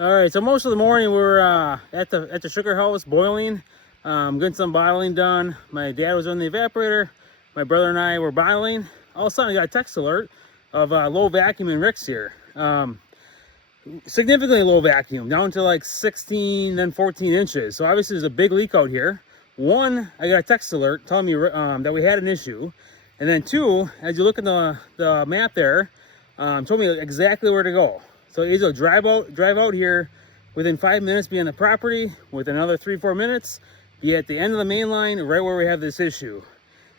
All right, so most of the morning we're at the sugar house boiling, getting some bottling done. My dad was on the evaporator. My brother and I were bottling. All of a sudden, I got a text alert of low vacuum in Rick's here. Significantly low vacuum, down to like 16, then 14 inches. So obviously there's a big leak out here. One, I got a text alert telling me that we had an issue. And then two, as you look at the map there, told me exactly where to go. So either drive out here within 5 minutes, be on the property, with another 3-4 minutes, be at the end of the main line, right where we have this issue.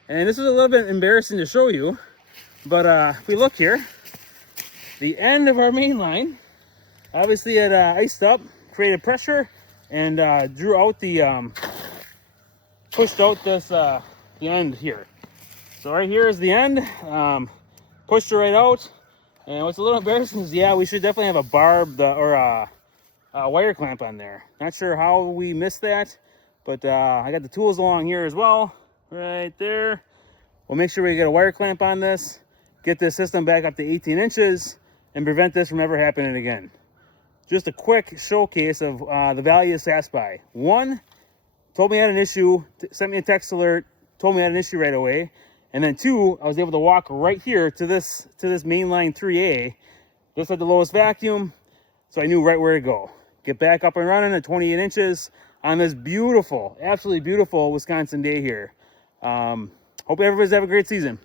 And this is a little bit embarrassing to show you, but if we look here, the end of our main line, obviously it iced up, created pressure, and drew out the, pushed out this, the end here. So right here is the end, pushed it right out. And what's a little embarrassing is, yeah, we should definitely have a barb or a wire clamp on there. Not sure how we missed that, but I got the tools along here as well, right there. We'll make sure we get a wire clamp on this, get this system back up to 18 inches, and prevent this from ever happening again. Just a quick showcase of the value of Sap Spy. One, told me I had an issue, sent me a text alert, told me I had an issue right away. And then two, I was able to walk right here to this mainline 3A. This had the lowest vacuum, so I knew right where to go. Get back up and running at 28 inches on this beautiful, absolutely beautiful Wisconsin day here. Hope everybody's have a great season.